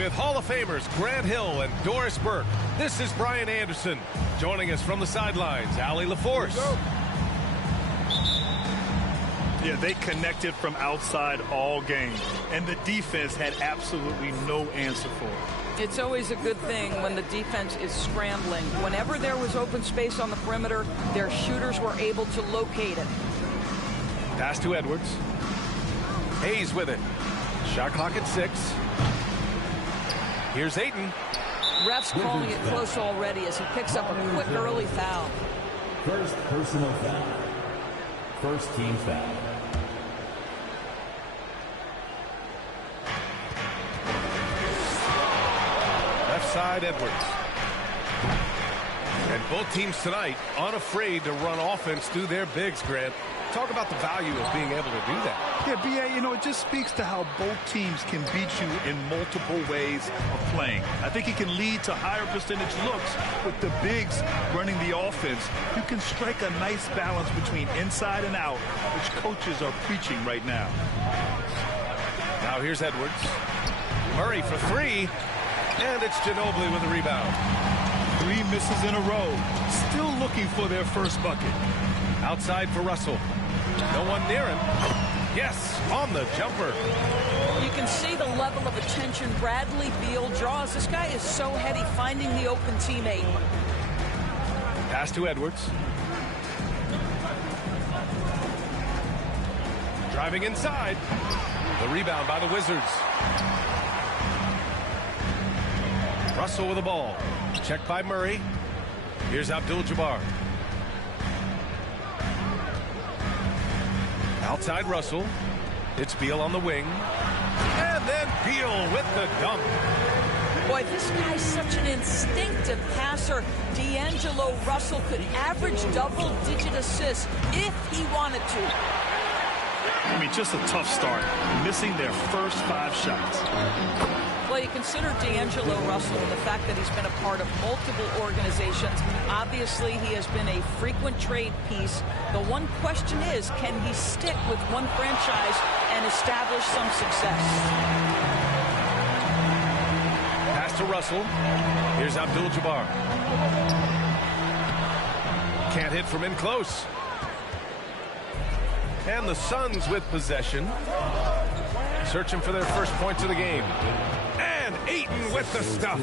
With Hall of Famers Grant Hill and Doris Burke, this is Brian Anderson. Joining us from the sidelines, Allie LaForce. Yeah, they connected from outside all game, and the defense had absolutely no answer for it. It's always a good thing when the defense is scrambling. Whenever there was open space on the perimeter, their shooters were able to locate it. Pass to Edwards. Hayes with it. Shot clock at 6. Here's Ayton. Refs calling it close already as he picks up a quick early foul. First personal foul. First team foul. Left side, Edwards. And both teams tonight unafraid to run offense through their bigs, Grant. Talk about the value of being able to do that. Yeah, B.A., you know, it just speaks to how both teams can beat you in multiple ways of playing. I think it can lead to higher percentage looks with the bigs running the offense. You can strike a nice balance between inside and out, which coaches are preaching right now. Now here's Edwards. Murray for 3. And it's Ginobili with the rebound. 3 misses in a row. Still looking for their first bucket. Outside for Russell. No one near him. Yes, on the jumper. You can see the level of attention Bradley Beal draws. This guy is so heady finding the open teammate. Pass to Edwards. Driving inside. The rebound by the Wizards. Russell with the ball. Checked by Murray. Here's Abdul-Jabbar. Outside Russell. It's Beal on the wing. And then Beal with the dunk. Boy, this guy's such an instinctive passer. D'Angelo Russell could average double-digit assists if he wanted to. I mean, just a tough start. Missing their first 5 shots. Well, you consider D'Angelo Russell and the fact that he's been a part of multiple organizations. Obviously, he has been a frequent trade piece. The one question is, can he stick with one franchise and establish some success? Pass to Russell. Here's Abdul-Jabbar. Can't hit from in close. And the Suns with possession. Searching for their first points of the game. And Ayton with the stuff.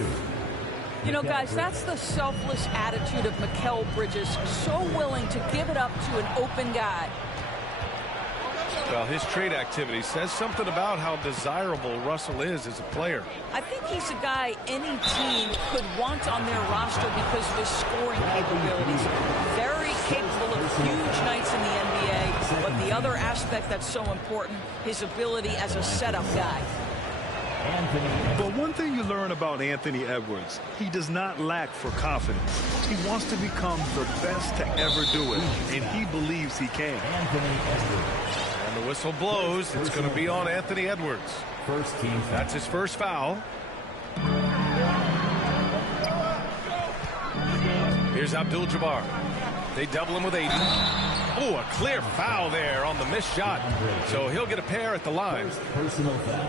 You know, guys, that's the selfless attitude of Mikal Bridges. So willing to give it up to an open guy. Well, his trade activity says something about how desirable Russell is as a player. I think he's a guy any team could want on their roster because of his scoring capabilities. Very capable of huge nights in the NBA, but the other aspect that's so important, his ability as a setup guy. But one thing you learn about Anthony Edwards, he does not lack for confidence. He wants to become the best to ever do it, and he believes he can. And the whistle blows. It's going to be on Anthony Edwards. First team foul. That's his first foul. Here's Abdul-Jabbar. They double him with Ayton. Oh, a clear foul there on the missed shot. So he'll get a pair at the line.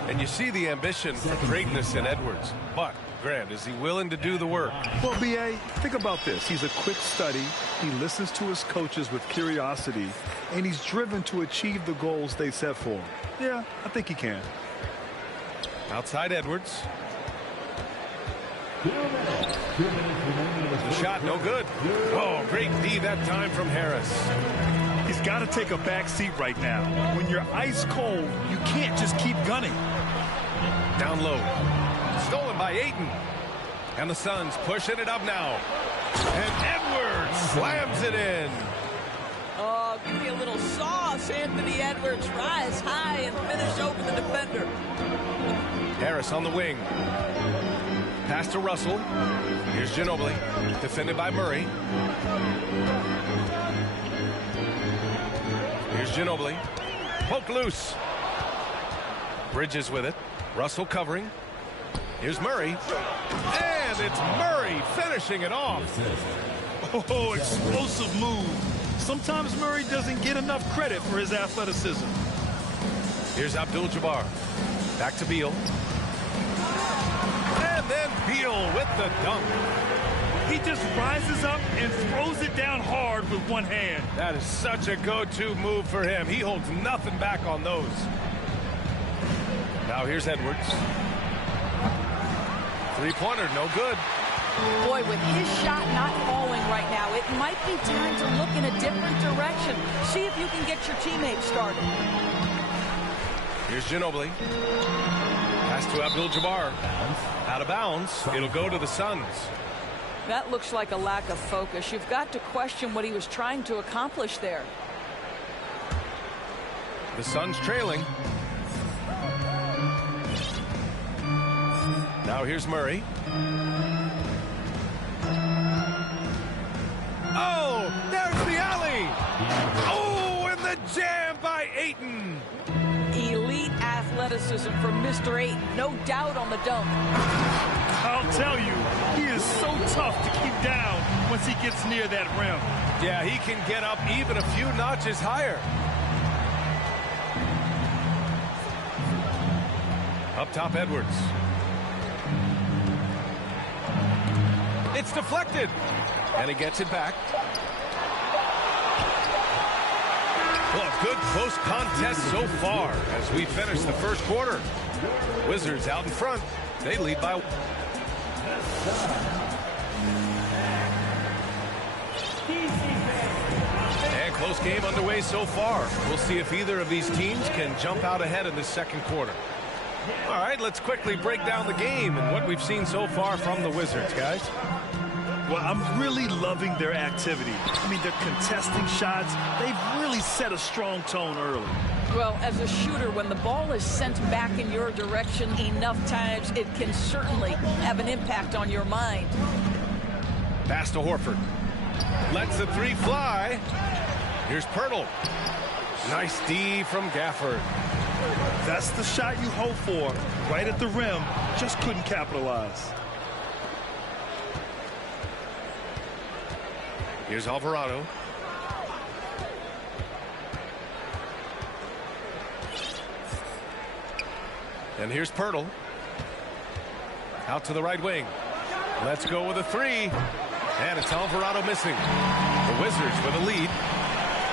And you see the ambition for greatness in Edwards. But, Grant, is he willing to do the work? Well, B.A., think about this. He's a quick study. He listens to his coaches with curiosity. And he's driven to achieve the goals they set for him. Yeah, I think he can. Outside Edwards. The shot no good. Oh, great D that time from Harris. He's got to take a back seat right now. When you're ice cold, you can't just keep gunning. Down low. Stolen by Ayton. And the Suns pushing it up now. And Edwards slams it in. Oh, give me a little sauce, Anthony Edwards. Rise high and finish over the defender. Harris on the wing. Pass to Russell. Here's Ginobili. Defended by Murray. Here's Ginobili. Poked loose. Bridges with it. Russell covering. Here's Murray. And it's Murray finishing it off. Oh, explosive move. Sometimes Murray doesn't get enough credit for his athleticism. Here's Abdul-Jabbar. Back to Beal. Beal with the dunk. He just rises up and throws it down hard with one hand. That is such a go-to move for him. He holds nothing back on those. Now here's Edwards. Three-pointer, no good. Boy, with his shot not falling right now, it might be time to look in a different direction. See if you can get your teammates started. Here's Ginobili. Pass to Abdul-Jabbar. Out of bounds. It'll go to the Suns. That looks like a lack of focus. You've got to question what he was trying to accomplish there. The Suns trailing. Now here's Murray. Oh, there's the alley. Oh, and the jam by Ayton. Elite athleticism from Mr. Ayton. No doubt on the dunk. I'll tell you, he is so tough to keep down once he gets near that rim. Yeah, he can get up even a few notches higher. Up top, Edwards. It's deflected. And he gets it back. Well, a good close contest so far as we finish the first quarter. Wizards out in front. They lead by... And close game underway so far. We'll see if either of these teams can jump out ahead in the second quarter. All right, let's quickly break down the game and what we've seen so far from the Wizards, guys. Well, I'm really loving their activity. I mean, they're contesting shots. They've really set a strong tone early. Well, as a shooter, when the ball is sent back in your direction enough times, it can certainly have an impact on your mind. Pass to Horford. Lets the three fly. Here's Pirtle. Nice D from Gafford. That's the shot you hope for. Right at the rim. Just couldn't capitalize. Here's Alvarado. And here's Pirtle. Out to the right wing. Let's go with a three. And it's Alvarado missing. The Wizards with a lead.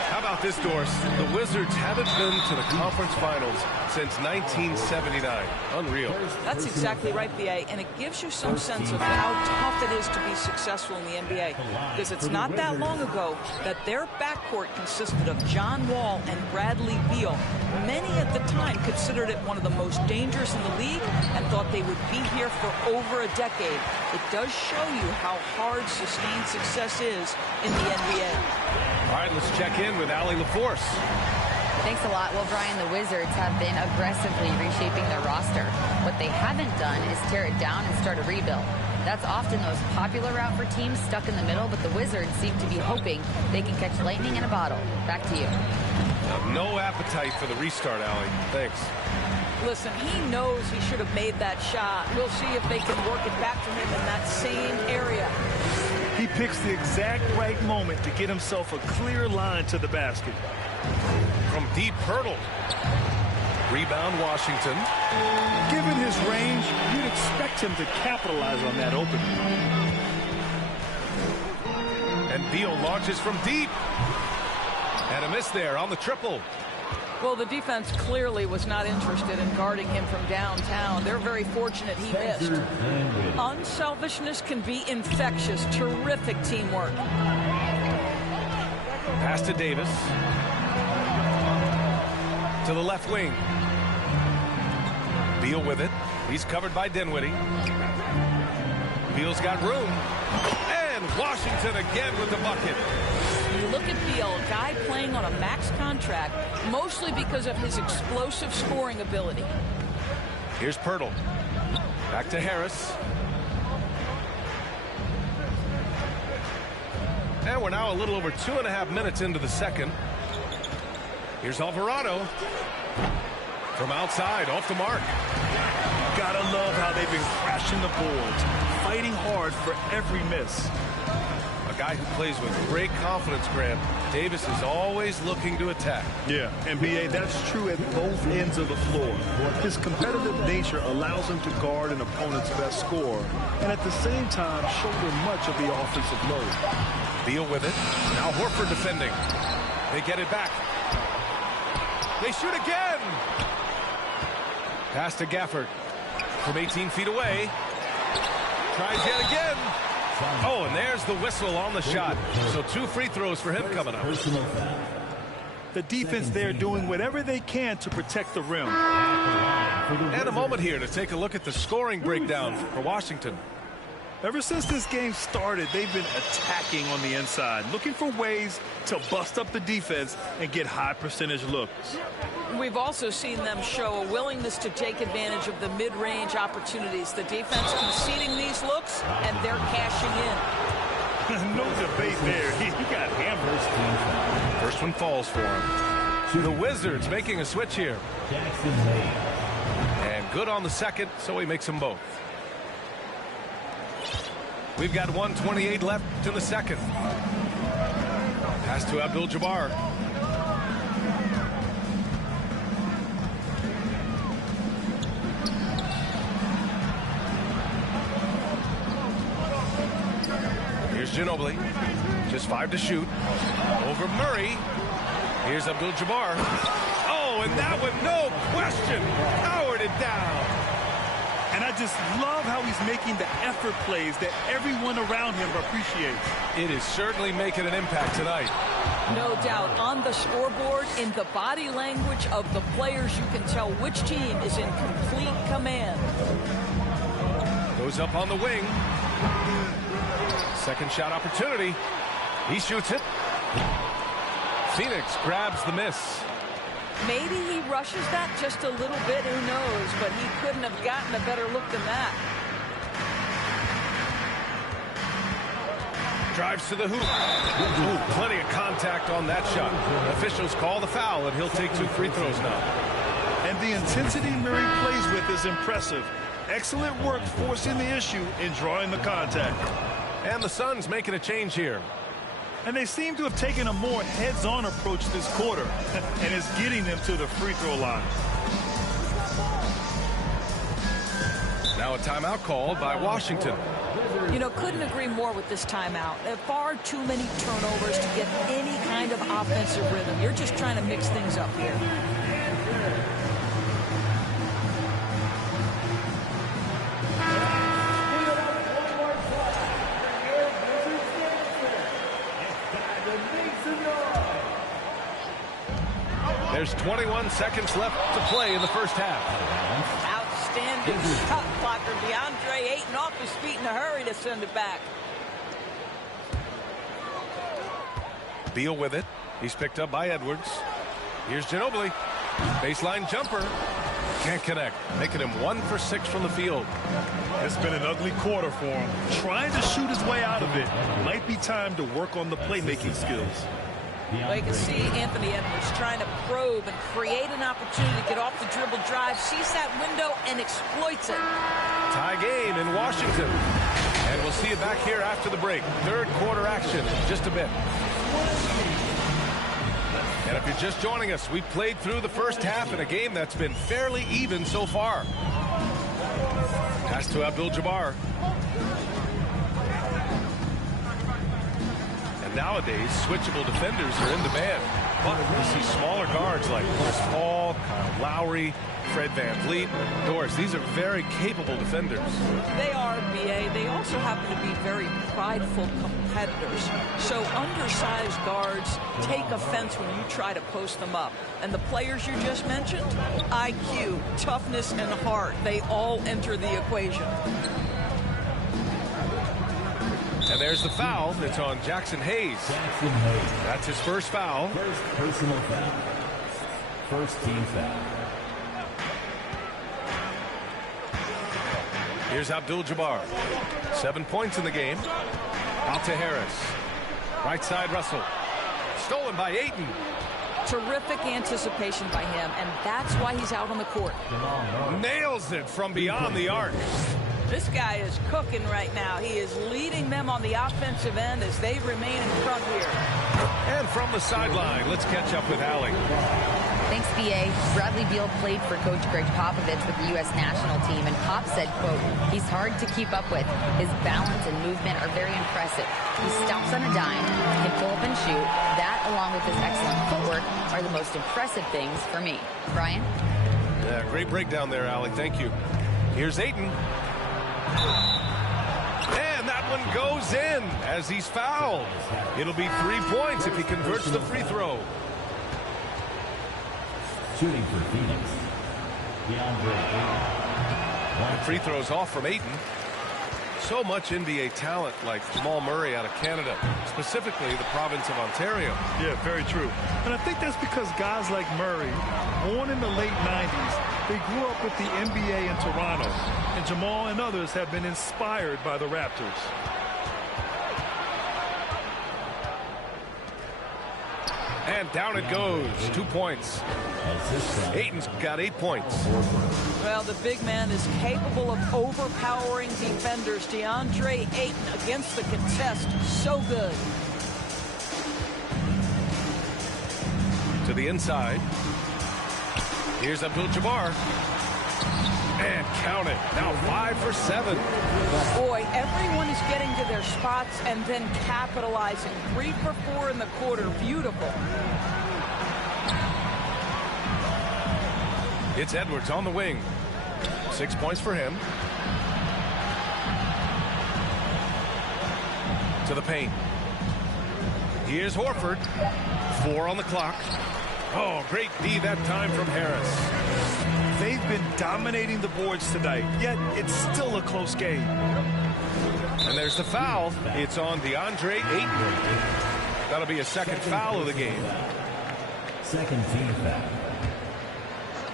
How about this, Doris? The Wizards haven't been to the conference finals since 1979. Unreal. That's exactly right, B.A., and it gives you some sense of how tough it is to be successful in the NBA. Because it's not that long ago that their backcourt consisted of John Wall and Bradley Beal. Many at the time considered it one of the most dangerous in the league and thought they would be here for over a decade. It does show you how hard sustained success is in the NBA. All right, let's check in with Allie LaForce. Thanks a lot. Well, Brian, the Wizards have been aggressively reshaping their roster. What they haven't done is tear it down and start a rebuild. That's often the most popular route for teams stuck in the middle, but the Wizards seem to be hoping they can catch lightning in a bottle. Back to you. No appetite for the restart, Allie. Thanks. Listen, he knows he should have made that shot. We'll see if they can work it back to him in that same area. He picks the exact right moment to get himself a clear line to the basket. From deep, Pirtle. Rebound, Washington. Given his range, you'd expect him to capitalize on that opening. And Beal launches from deep. And a miss there on the triple. Well, the defense clearly was not interested in guarding him from downtown. They're very fortunate he missed. Unselfishness can be infectious. Terrific teamwork. Pass to Davis. To the left wing. Beal with it. He's covered by Dinwiddie. Beal's got room. And Washington again with the bucket. You look at Beal, a guy playing on a max contract, mostly because of his explosive scoring ability. Here's Pirtle. Back to Harris. And we're now a little over 2.5 minutes into the second. Here's Alvarado. From outside, off the mark. Gotta love how they've been crashing the boards, fighting hard for every miss. A A guy who plays with great confidence, Graham. Davis is always looking to attack. Yeah, and B.A., that's true at both ends of the floor. His competitive nature allows him to guard an opponent's best score and at the same time shoulder much of the offensive load. Beal with it. Now Horford defending. They get it back. They shoot again. Pass to Gafford from 18 feet away. Tries yet again. Oh, and there's the whistle on the shot. So 2 free throws for him coming up. The defense there doing whatever they can to protect the rim. And a moment here to take a look at the scoring breakdown for Washington. Ever since this game started, they've been attacking on the inside, looking for ways to bust up the defense and get high percentage looks. We've also seen them show a willingness to take advantage of the mid-range opportunities. The defense conceding these looks, and they're cashing in. No debate there. He got hammered. First one falls for him. The Wizards making a switch here. And good on the second, so he makes them both. We've got 1:28 left in the second. Pass to Abdul-Jabbar. Here's Ginobili. Just 5 to shoot. Over Murray. Here's Abdul-Jabbar. Oh, and that one, no question, powered it down. And I just love how he's making the effort plays that everyone around him appreciates. It is certainly making an impact tonight. No doubt. On the scoreboard, in the body language of the players, you can tell which team is in complete command. Goes up on the wing. Second shot opportunity. He shoots it. Phoenix grabs the miss. Maybe he rushes that just a little bit, who knows, but he couldn't have gotten a better look than that. Drives to the hoop. Ooh, plenty of contact on that shot. Officials call the foul, and he'll take 2 free throws now. And the intensity Murray plays with is impressive. Excellent work forcing the issue and drawing the contact. And the Suns making a change here. And they seem to have taken a more heads-on approach this quarter, and it's getting them to the free throw line. Now a timeout called by Washington. You know, couldn't agree more with this timeout. There are far too many turnovers to get any kind of offensive rhythm. You're just trying to mix things up here. There's 21 seconds left to play in the first half. Outstanding shot blocker. DeAndre Ayton off his feet in a hurry to send it back. Beal with it. He's picked up by Edwards. Here's Ginobili. Baseline jumper. Can't connect. Making him 1 for 6 from the field. It's been an ugly quarter for him. Trying to shoot his way out of it. Might be time to work on the playmaking skills. Well, you can see Anthony Edwards trying to probe and create an opportunity to get off the dribble drive, sees that window and exploits it. Tie game in Washington. And we'll see you back here after the break. Third quarter action in just a bit. And if you're just joining us, we played through the first half in a game that's been fairly even so far. Pass to Abdul-Jabbar. Nowadays, switchable defenders are in demand. But we see smaller guards like Chris Paul, Kyle Lowry, Fred VanVleet, Doris. These are very capable defenders. They are, B.A. They also happen to be very prideful competitors. So undersized guards take offense when you try to post them up. And the players you just mentioned, IQ, toughness, and heart, they all enter the equation. And there's the foul. It's on Jackson Hayes. That's his first foul. First personal foul. First team foul. Here's Abdul-Jabbar. 7 points in the game. Out to Harris. Right side Russell. Stolen by Ayton. Terrific anticipation by him, and that's why he's out on the court. Nails it from beyond the arc. This guy is cooking right now. He is leading them on the offensive end as they remain in front here. And from the sideline, let's catch up with Allie. Thanks, B.A. Bradley Beal played for Coach Greg Popovich with the U.S. national team, and Pop said, quote, "He's hard to keep up with. His balance and movement are very impressive. He stops on a dime, can pull up and shoot. That, along with his excellent footwork, are the most impressive things for me." Brian? Yeah, great breakdown there, Allie. Thank you. Here's Ayton. And that one goes in as he's fouled. It'll be 3 points if he converts the free throw. Shooting for Phoenix, DeAndre Ayton. Free throws off from Ayton. So much NBA talent like Jamal Murray out of Canada, specifically the province of Ontario. Yeah, very true. And I think that's because guys like Murray, born in the late 90s, they grew up with the NBA in Toronto. And Jamal and others have been inspired by the Raptors. And down it goes. 2 points. Ayton's got 8 points. Well, the big man is capable of overpowering defenders. DeAndre Ayton against the contest. So good. To the inside. Here's Abdul-Jabbar. And count it. Now 5 for 7. Boy, everyone is getting to their spots and then capitalizing. 3 for 4 in the quarter. Beautiful. It's Edwards on the wing. 6 points for him. To the paint. Here's Horford. 4 on the clock. Oh, great D that time from Harris. They've been dominating the boards tonight, yet it's still a close game. And there's the foul. It's on DeAndre Ayton. That'll be a second foul of the game. Second team foul.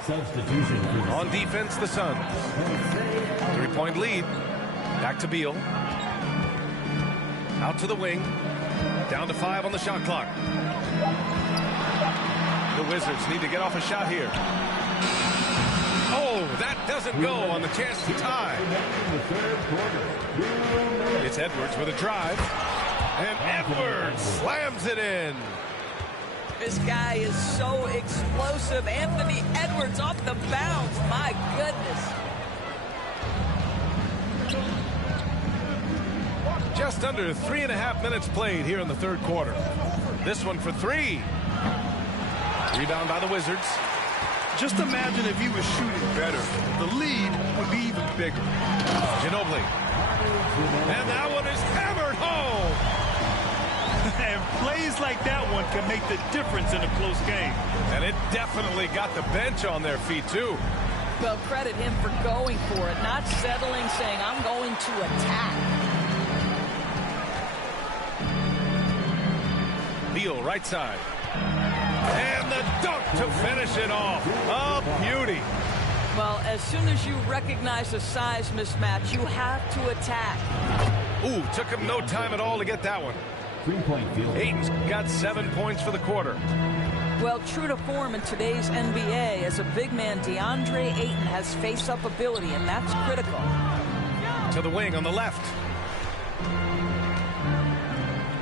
Substitution. On defense, the Suns. 3-point lead. Back to Beal. Out to the wing. Down to 5 on the shot clock. The Wizards need to get off a shot here. Oh, that doesn't go on the chance to tie. It's Edwards with a drive. And Edwards slams it in. This guy is so explosive. Anthony Edwards off the bounce. My goodness. Just under 3.5 minutes played here in the third quarter. This one for 3. Rebound by the Wizards. Just imagine if he was shooting better. The lead would be even bigger. Ginobili. And that one is hammered home. And plays like that one can make the difference in a close game. And it definitely got the bench on their feet, too. Well, credit him for going for it, not settling, saying, I'm going to attack. Beal, right side. And the dunk to finish it off. A beauty. Well, as soon as you recognize a size mismatch, you have to attack. Ooh, took him no time at all to get that one. 3-point field. Ayton's got 7 points for the quarter. Well, true to form in today's NBA, as a big man, DeAndre Ayton has face-up ability, and that's critical. To the wing on the left.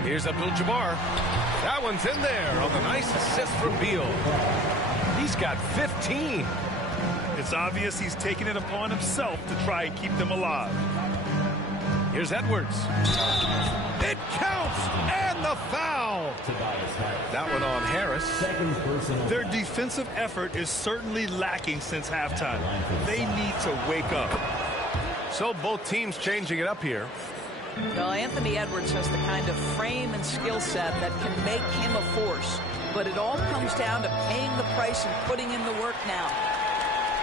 Here's Abdul-Jabbar. That one's in there on the nice assist from Beal. He's got 15. It's obvious he's taking it upon himself to try and keep them alive. Here's Edwards. It counts, and the foul. That one on Harris. Their defensive effort is certainly lacking since halftime. They need to wake up. So both teams changing it up here. Well, Anthony Edwards has the kind of frame and skill set that can make him a force. But it all comes down to paying the price and putting in the work now.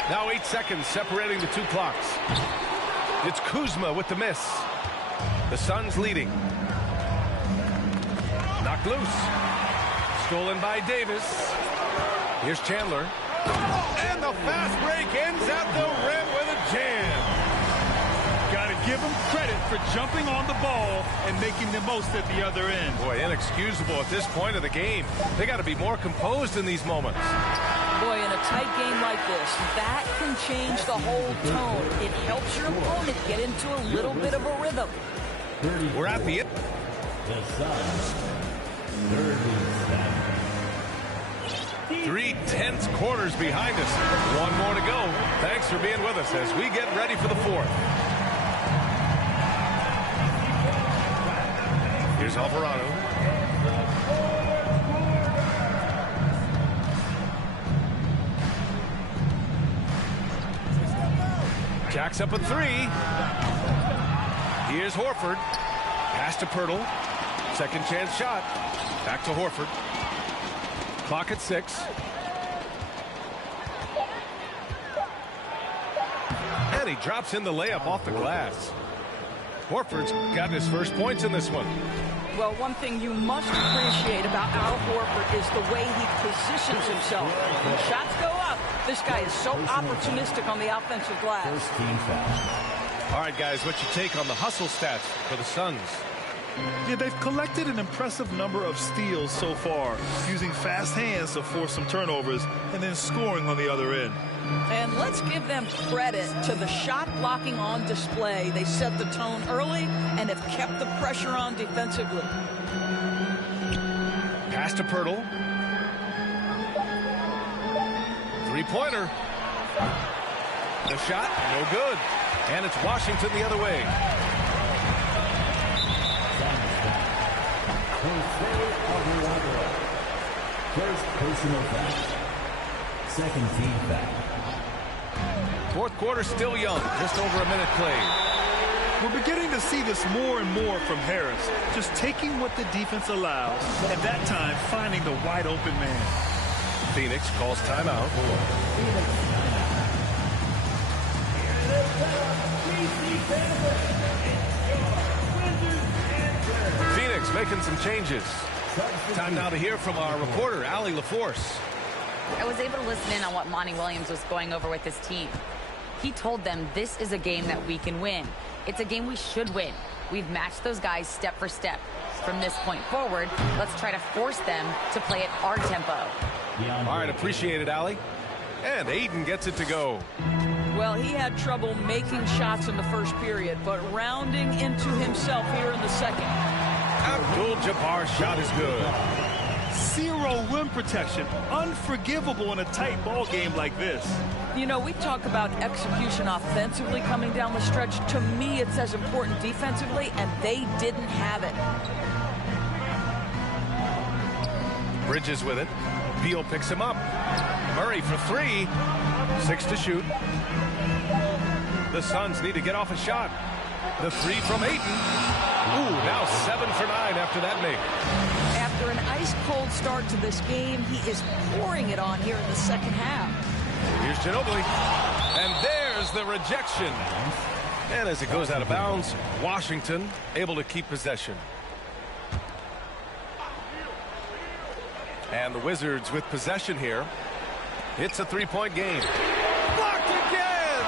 Now 8 seconds separating the 2 clocks. It's Kuzma with the miss. The Suns leading. Knocked loose. Stolen by Davis. Here's Chandler. And the fast break ends at the rim with a jam. Got to give them credit for jumping on the ball and making the most at the other end. Boy, inexcusable at this point of the game. They got to be more composed in these moments. Boy, in a tight game like this, that can change the whole tone. It helps your opponent get into a little bit of a rhythm. We're at the end. The Suns, 37. 3 tense quarters behind us. One more to go. Thanks for being with us as we get ready for the fourth. Here's Alvarado. Jacks up a 3. Here's Horford. Pass to Pirtle. Second chance shot. Back to Horford. Clock at 6. And he drops in the layup off the glass. Horford's got his first points in this one. Well, one thing you must appreciate about Al Horford is the way he positions himself. When shots go up, this guy is so opportunistic on the offensive glass. First team foul. All right, guys, what's your take on the hustle stats for the Suns? Yeah, they've collected an impressive number of steals so far, using fast hands to force some turnovers and then scoring on the other end. And let's give them credit to the shot blocking on display. They set the tone early and have kept the pressure on defensively. Pass to Pirtle. Three-pointer. The shot, no good. And it's Washington the other way. First personal foul. Second team foul. Fourth quarter still young, just over a minute played. We're beginning to see this more and more from Harris, just taking what the defense allows, and that time finding the wide open man. Phoenix calls timeout. Phoenix making some changes. Time now to hear from our reporter, Allie LaForce. I was able to listen in on what Monty Williams was going over with his team. He told them this is a game that we can win. It's a game we should win. We've matched those guys step for step. From this point forward, let's try to force them to play at our tempo. All right, appreciate it, Allie. And Aiden gets it to go. Well, he had trouble making shots in the first period, but rounding into himself here in the second. Abdul-Jabbar's shot is good. Zero rim protection. Unforgivable in a tight ball game like this. You know, we talk about execution offensively coming down the stretch. To me, it's as important defensively, and they didn't have it. Bridges with it. Beal picks him up. Murray for 3. 6 to shoot. The Suns need to get off a shot. The 3 from Ayton. Ooh, now 7 for 9 after that make. After an ice-cold start to this game, he is pouring it on here in the second half. Here's Ginobili. And there's the rejection. And as it goes out of bounds, Washington able to keep possession. And the Wizards with possession here. It's a 3-point game. Blocked again!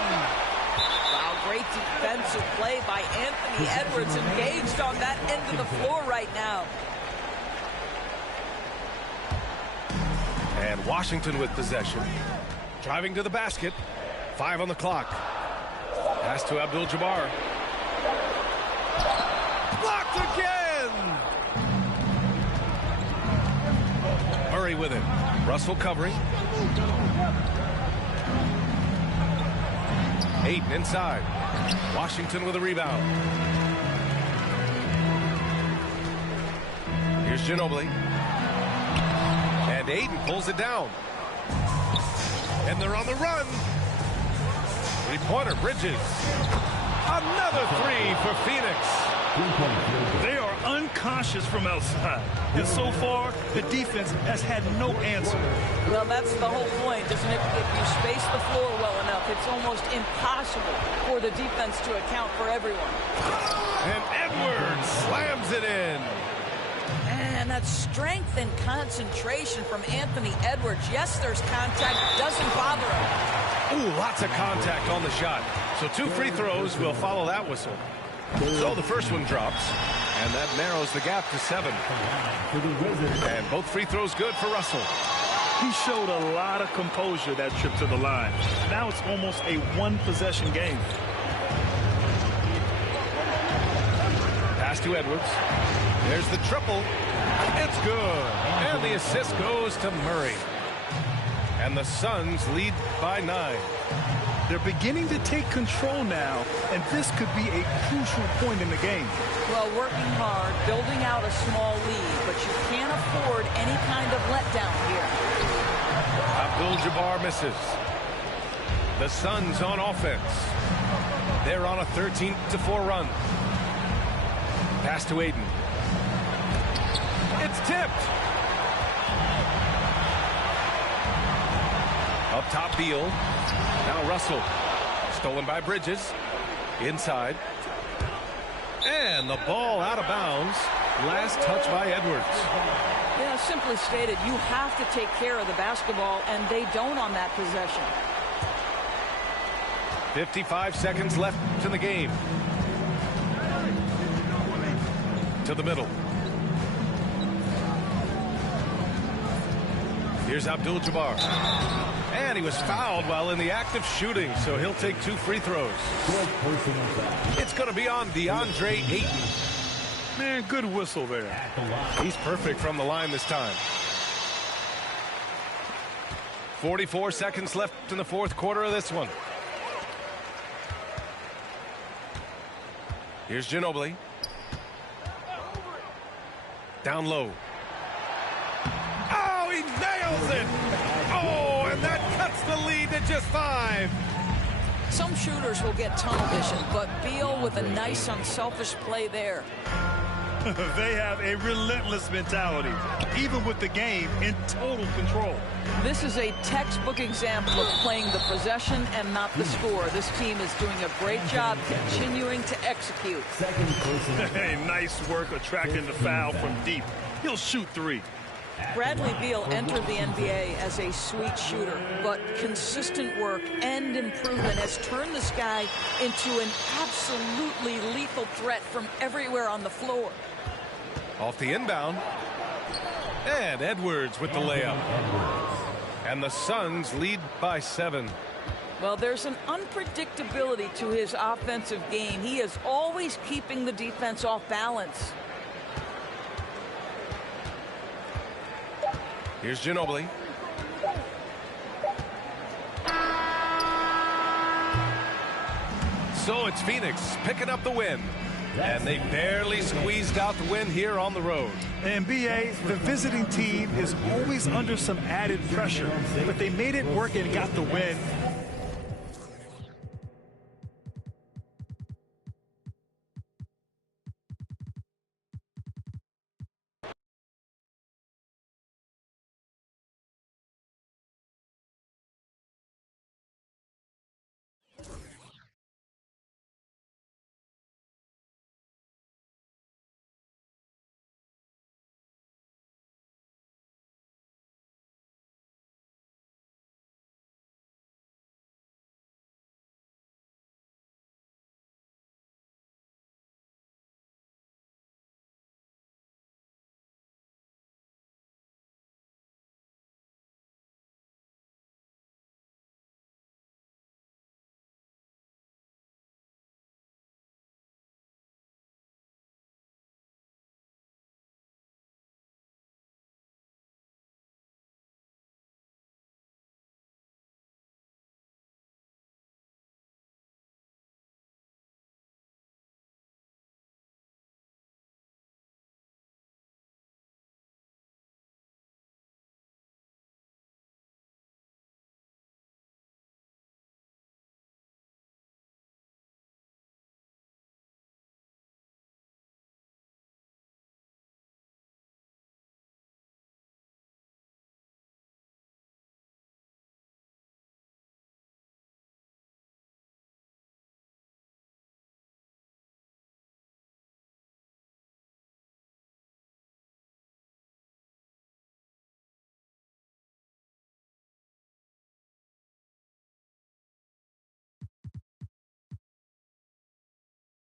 Wow, great defensive play by Anthony Edwards, engaged on that end of the floor right now. And Washington with possession. Driving to the basket. 5 on the clock. Pass to Abdul-Jabbar. Blocked again! Murray with it. Russell covering. Ayton inside. Washington with a rebound. Here's Ginobili. And Ayton pulls it down. And they're on the run. Three-pointer, Bridges. Another 3 for Phoenix. They are unconscious from outside. And so far, the defense has had no answer. Well, that's the whole point, isn't it? If you space the floor well enough, it's almost impossible for the defense to account for everyone. And Edwards slams it in. And that strength and concentration from Anthony Edwards. Yes, there's contact. Doesn't bother him. Ooh, lots of contact on the shot. So 2 free throws will follow that whistle. So the first one drops, and that narrows the gap to 7. And both free throws good for Russell. He showed a lot of composure that trip to the line. Now it's almost a one-possession game. Pass to Edwards. There's the triple. It's good. And the assist goes to Murray. And the Suns lead by 9. They're beginning to take control now, and this could be a crucial point in the game. Well, working hard, building out a small lead, but you can't afford any kind of letdown here. Abdul-Jabbar misses. The Suns on offense. They're on a 13-4 run. Pass to Aiden. It's tipped. Up top, Beal. Now Russell. Stolen by Bridges. Inside. And the ball out of bounds. Last touch by Edwards. Yeah, simply stated, you have to take care of the basketball, and they don't on that possession. 55 seconds left in the game. To the middle. Here's Abdul-Jabbar. And he was fouled while in the act of shooting, so he'll take 2 free throws. It's going to be on DeAndre Ayton. Man, good whistle there. He's perfect from the line this time. 44 seconds left in the fourth quarter of this one. Here's Ginobili. Down low. Oh, he nails it! Oh, and that cuts the lead to just 5. Some shooters will get tunnel vision, but Beal with a nice unselfish play there. They have a relentless mentality, even with the game in total control. This is a textbook example of playing the possession and not the score. This team is doing a great job continuing to execute. Hey, nice work attracting the foul from deep. He'll shoot 3. Bradley Beal entered the NBA as a sweet shooter, but consistent work and improvement has turned this guy into an absolutely lethal threat from everywhere on the floor. Off the inbound. And Edwards with the layup. And the Suns lead by 7. Well, there's an unpredictability to his offensive game. He is always keeping the defense off balance. Here's Ginobili. So it's Phoenix picking up the win. And they barely squeezed out the win here on the road. And BA, the visiting team is always under some added pressure, but they made it work and got the win